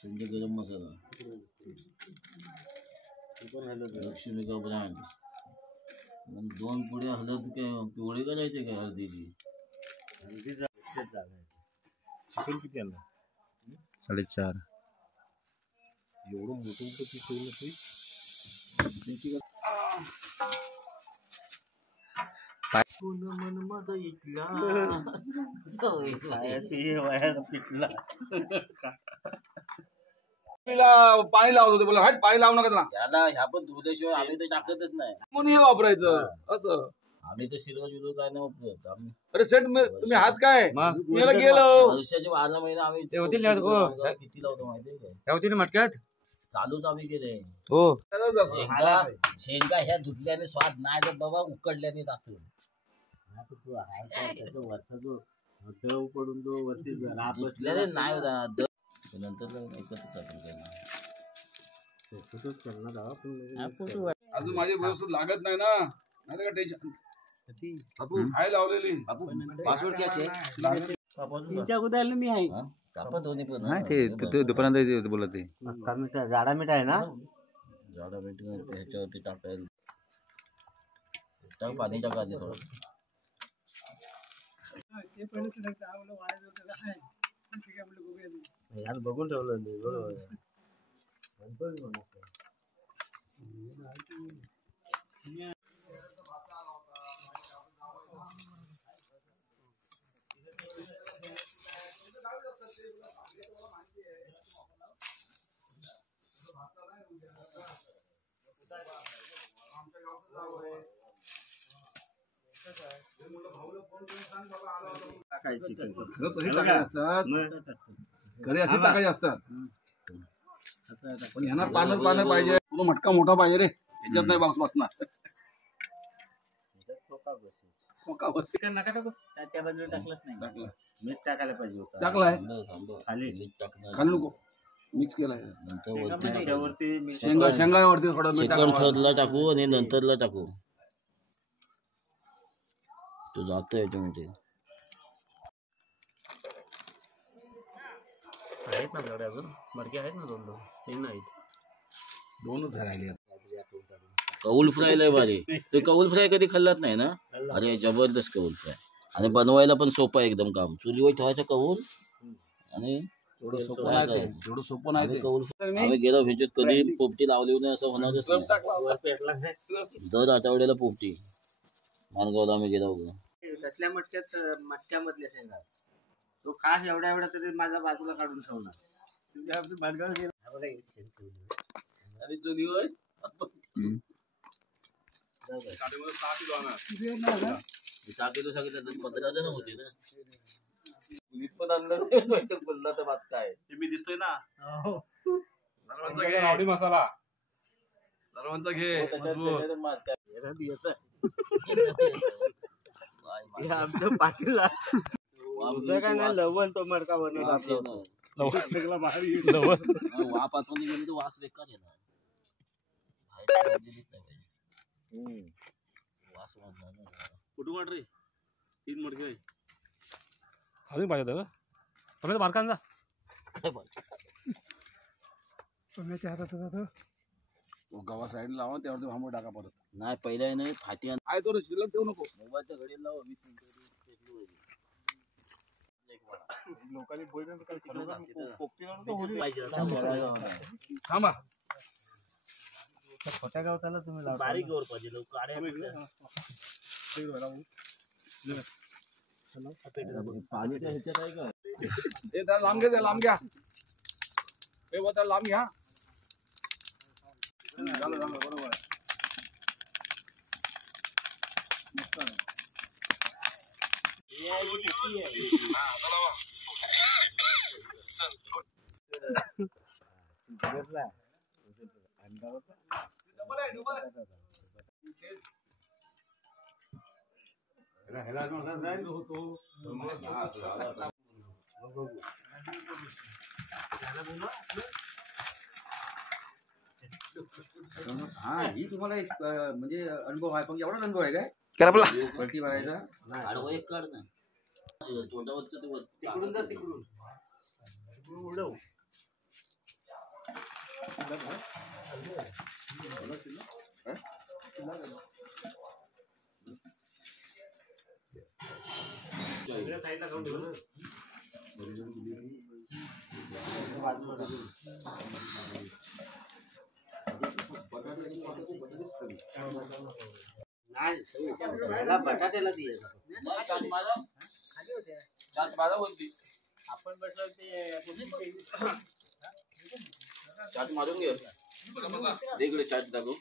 संजय गरम मसाला लक्ष्मी का ब्रँड. मग 2 पुढे हळद काय पिवळी करायचे काय हळदीची. किती आणला 4.5. एवढं मोठं मोठं पीस होईल ना मन माझा इथला पिटला. पाणी लावत होते बोला हट पाणी लावू नका त्याला. याला ह्या पण धुल्याशिवाय आम्ही तर टाकतच नाही. कोणी हे वापरायचं असं. आम्ही तर शिरवत विरो काय नाही वापरत आम्ही. अरे सेट तुम्ही हात काय गेलो गेलो वर्षाचे 12 महिने आम्ही किती लावतो माहितीये काय मटक्यात चालूच आम्ही केले. हो शेंगा ह्या धुतल्याने स्वाद नाही तर बाबा उकडल्याने जातो. दव पडून तो वरती नाही होता नंतर एकत्रच अजून माझी व्यवस्थित लागत नाही ना. नाही का टेन्शन काय लावलेली पासवर्ड घ्यायचे मी आहे कापा दोन्ही पण ते दुपारात बोलत ते जाडा मीठ आहे ना. जाडा मीठ ह्याच्यावरती टाकायला टाक पाणी टाका आधी थोडं. बघून ठेवलं बरोबर. घरी असे टाकायचे असतात पण ह्यांना पानं पानं पाहिजे. मटका मोठा पाहिजे रे ह्याच्यात नाही बाक्स बसणार. नका टाकू त्या बाजूला टाकलंच नाही. टाकलं मीठ टाकायला पाहिजे होतं. टाकलाय खाली खाली नको मिक्स केलाय. वरती शेंगा शेंगावरती थोडं मीठ थरला टाकू आणि नंतरला टाकू. तो जातोय याच्यामध्ये. आहेत ना गाड्या अजून मडके आहेत ना 2 नाहीत 2च राहिले. कौल फ्राय लय भारी. ते कौल फ्राय कधी खाल्लात नाही ना. अरे जबरदस्त कौल फ्राय आणि बनवायला पण सोपं आहे एकदम. काम चुलीवर ठेवायचं कौल आणि एवढं सोपं नाही ते. एवढं सोपं नाही ते. कौल आम्ही गेलो ह्याच्यात कधी पोपटी लावली नाही असं होणारच नाही. दर आठवड्याला पोपटी मानगावला आम्ही गेलो. कसल्या मटक्यामधल्या शेंगा तो खास एवढ्या तरी माझ्या बाजूला काढून ठेवणार. आणि चुलीवर साखर सांगितलं 15 जण होते ना. पण आणलं बोलला तर बात काय मी दिसतोय ना. आवडी मसाला सर्वांचा घे. आमच्या पाठीला काय नाही लवण तो मडका बनवला वास बेकार येणार. कुठून वाट रे 3 मडके आहे अजून पाहिजे होतं का मार्कांचा गव्हा साईड लावा त्यावरती भांबूड टाका परत. नाही पहिला नाही फाटी आहे तो शिल्लक ठेवू नको. मोबाईलच्या घडी लावा 20 मिनिटं. थांबा छोट्या गावताला तुम्ही बारीक गौर पाहिजे पाणीच्या ह्याच्यात आहे का ते त्याला लांब घ्या लांब घ्या. हे त्याला लांब घ्या. झालं बरोबर आहे. हा ही तुम्हाला एक म्हणजे अनुभव आहे. पण एवढाच अनुभव आहे काय पलटी मारायचा. आडवं एक काढ ना तोंडावरचं ते तिकडून जा तिकडून उडव. नाही ह्याला बटाट्याला दिले आपण बसलो ते चाट मारून घे इकडे चाट टाकू